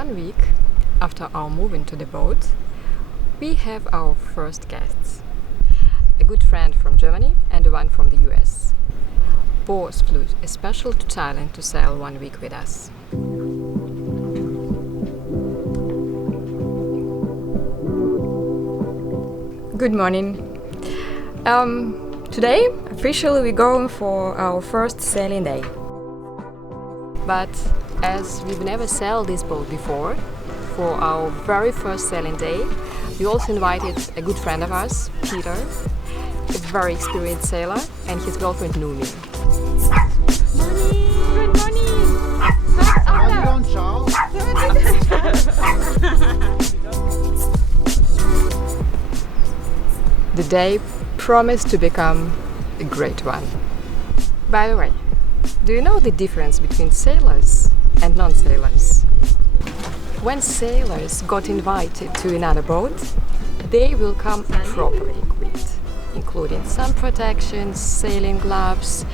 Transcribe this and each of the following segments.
1 week after our move into the boat, we have our first guests. A good friend from Germany and one from the US. Both flew especially to Thailand to sail 1 week with us. Good morning. Today, officially we're going for our first sailing day. But as we've never sailed this boat before, for our very first sailing day, we also invited a good friend of ours, Peter, a very experienced sailor, and his girlfriend Numi. Good morning! How's it going, Charles? The day promised to become a great one. By the way, do you know the difference between sailors and non-sailors? When sailors got invited to another boat, they will come properly equipped, including sun protection, sailing gloves,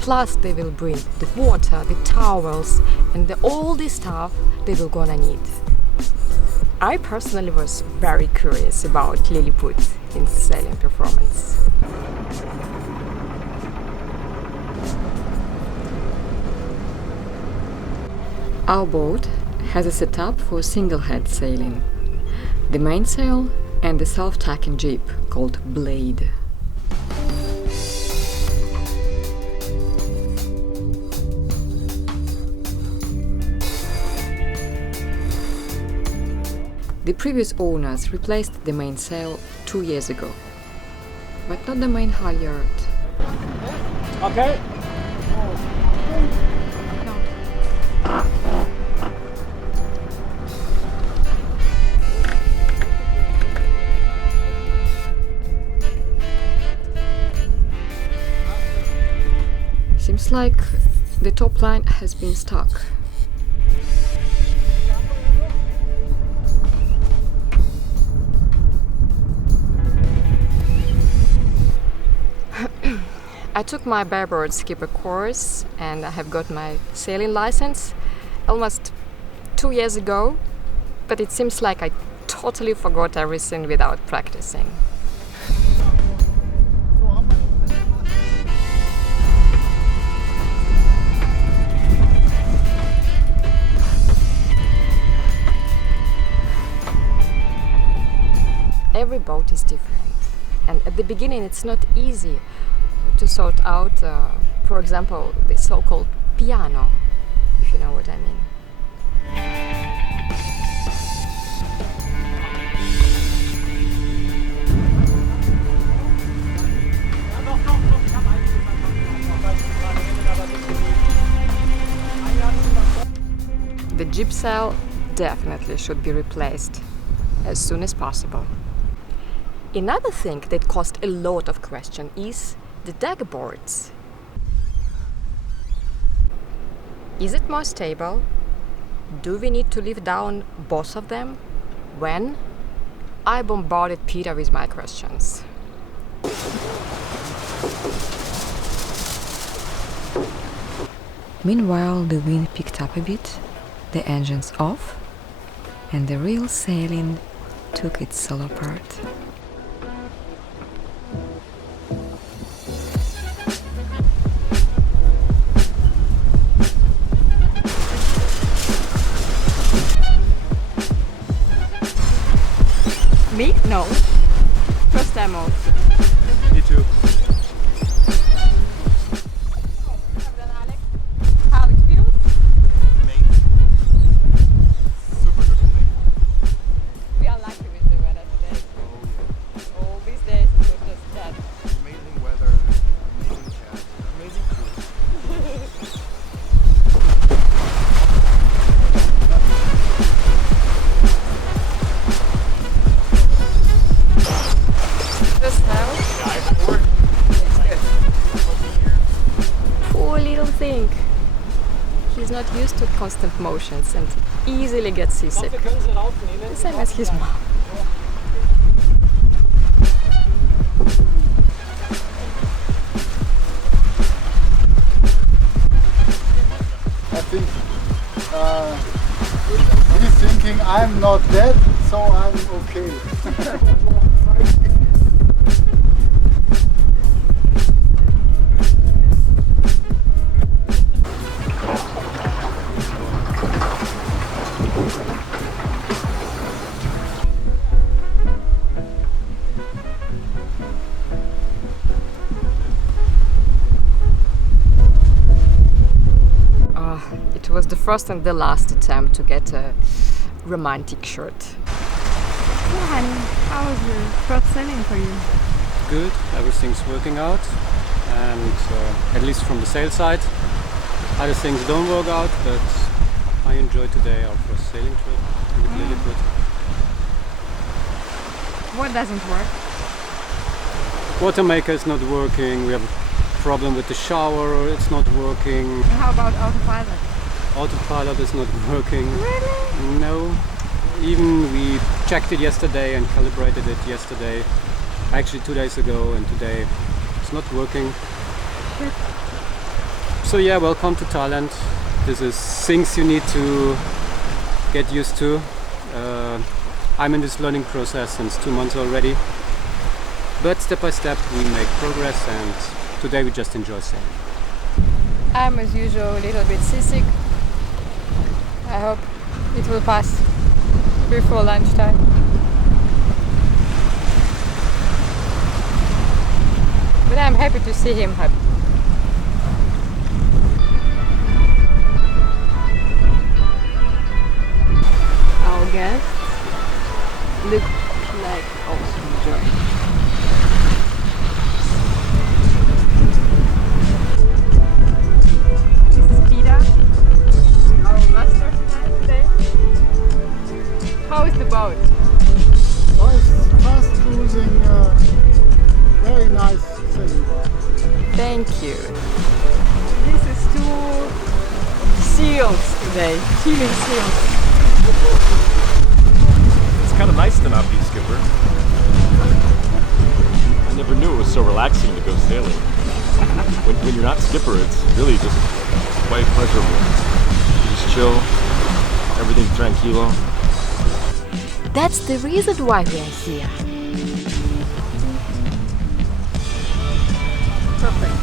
plus they will bring the water, the towels, and all the stuff they will gonna need. I personally was very curious about Liliput in sailing performance. Our boat has a setup for single-head sailing, the mainsail and the self-tacking jib called blade. The previous owners replaced the mainsail 2 years ago, but not the main halyard. Okay. Seems like the top line has been stuck. I took my bareboat skipper course and I have got my sailing license almost 2 years ago, but it seems like I totally forgot everything without practicing. Every boat is different, and at the beginning it's not easy to sort out, for example, the so-called piano, if you know what I mean. The jib sail definitely should be replaced as soon as possible. Another thing that caused a lot of question is the dagger boards. Is it more stable? Do we need to lift down both of them? When? I bombarded Peter with my questions. Meanwhile, the wind picked up a bit, the engines off, and the real sailing took its solo part. Me? No. First time also. Me too. How it feels? Amazing. Super good for me. We are lucky with the weather today. All these days it was just that. Amazing weather, amazing chat, amazing crew. Poor little thing. He's not used to constant motions and easily gets seasick. The same as his mom. I think it is thinking I'm not dead, so I'm okay. It was the first and the last attempt to get a romantic shot. Yeah, honey, how was your first sailing for you? Good, everything's working out, and at least from the sail side, other things don't work out, but I enjoyed today our first sailing trip with Liliput. What doesn't work? Water maker is not working, we have a problem with the shower, it's not working. And how about autopilot? Autopilot is not working. Really? No. Even we checked it yesterday and calibrated it yesterday. Actually 2 days ago, and today it's not working. Shit. So yeah, welcome to Thailand. This is things you need to get used to. I'm in this learning process since 2 months already. But step by step we make progress, and today we just enjoy sailing. I'm as usual a little bit seasick. I hope it will pass before lunchtime. But I'm happy to see him happy. Our guests look like also enjoying. This is Peter, our master today. How is the boat? Oh, it's fast cruising, very nice sailing boat. Thank you. This is two seals today, chilling seals. It's kind of nice to not be skipper. I never knew it was so relaxing to go sailing. When you're not skipper, it's really just quite pleasurable. You just chill, everything tranquilo. That's the reason why we are here. Perfect.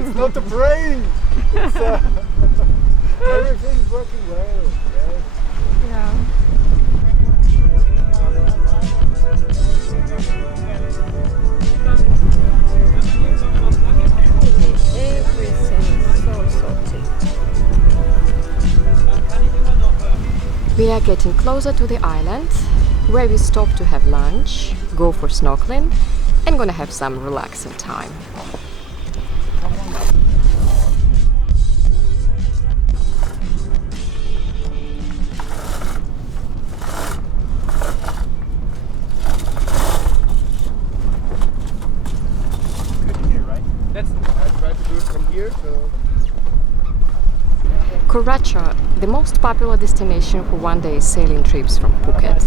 It's not the brain! It's, everything's working well. Yes. Yeah. Everything is so salty. We are getting closer to the island, where we stop to have lunch, go for snorkeling, and gonna have some relaxing time. I try to do it from here to... Racha, the most popular destination for one-day sailing trips from Phuket.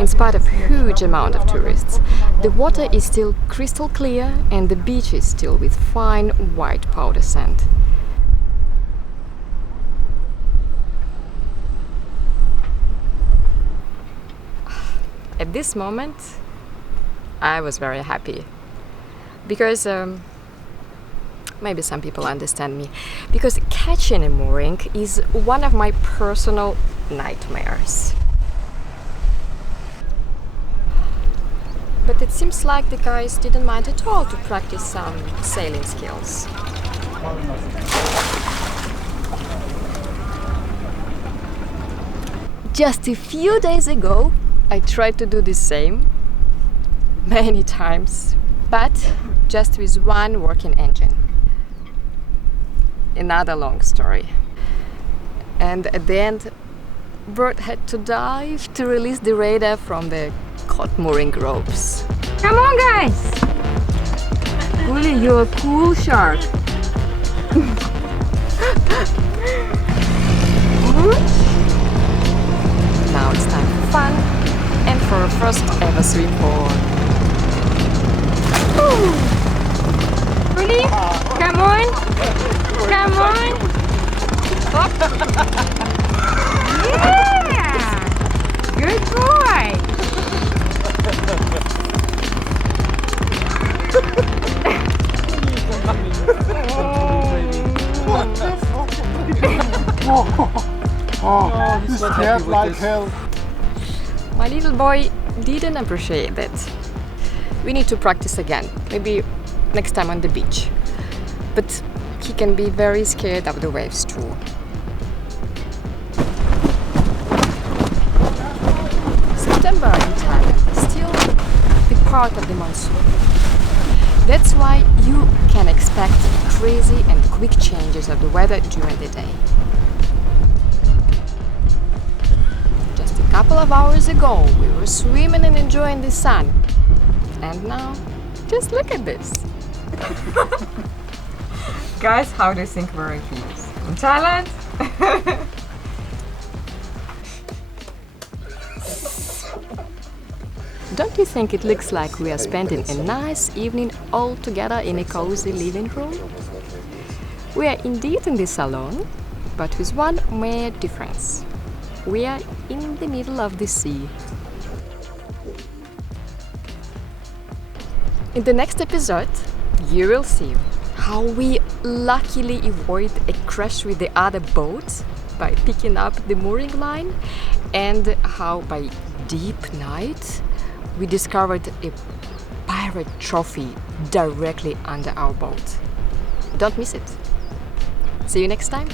In spite of huge amount of tourists, the water is still crystal clear and the beach is still with fine white powder sand. At this moment, I was very happy because maybe some people understand me, because catching a mooring is one of my personal nightmares. But it seems like the guys didn't mind at all to practice some sailing skills. Just a few days ago, I tried to do the same many times, but just with one working engine. Another long story. And at the end, Bert had to dive to release the radar from the caught mooring ropes. Come on, guys! Guli, you're a cool shark. swim for. Really? Come on! Come on! Up. Yeah! Good boy! Oh, he's scared like hell. My little boy didn't appreciate that. We need to practice again, maybe next time on the beach. But he can be very scared of the waves too. September in Thailand is still the part of the monsoon. That's why you can expect crazy and quick changes of the weather during the day. Just a couple of hours ago, we were swimming and enjoying the sun. And now, just look at this. Guys, how do you think we're feels? In Thailand? Don't you think it looks like we are spending a nice evening all together in a cozy living room? We are indeed in the salon, but with one major difference. We are in the middle of the sea. In the next episode, you will see how we luckily avoid a crash with the other boat by picking up the mooring line, and how by deep night we discovered a pirate trophy directly under our boat. Don't miss it. See you next time.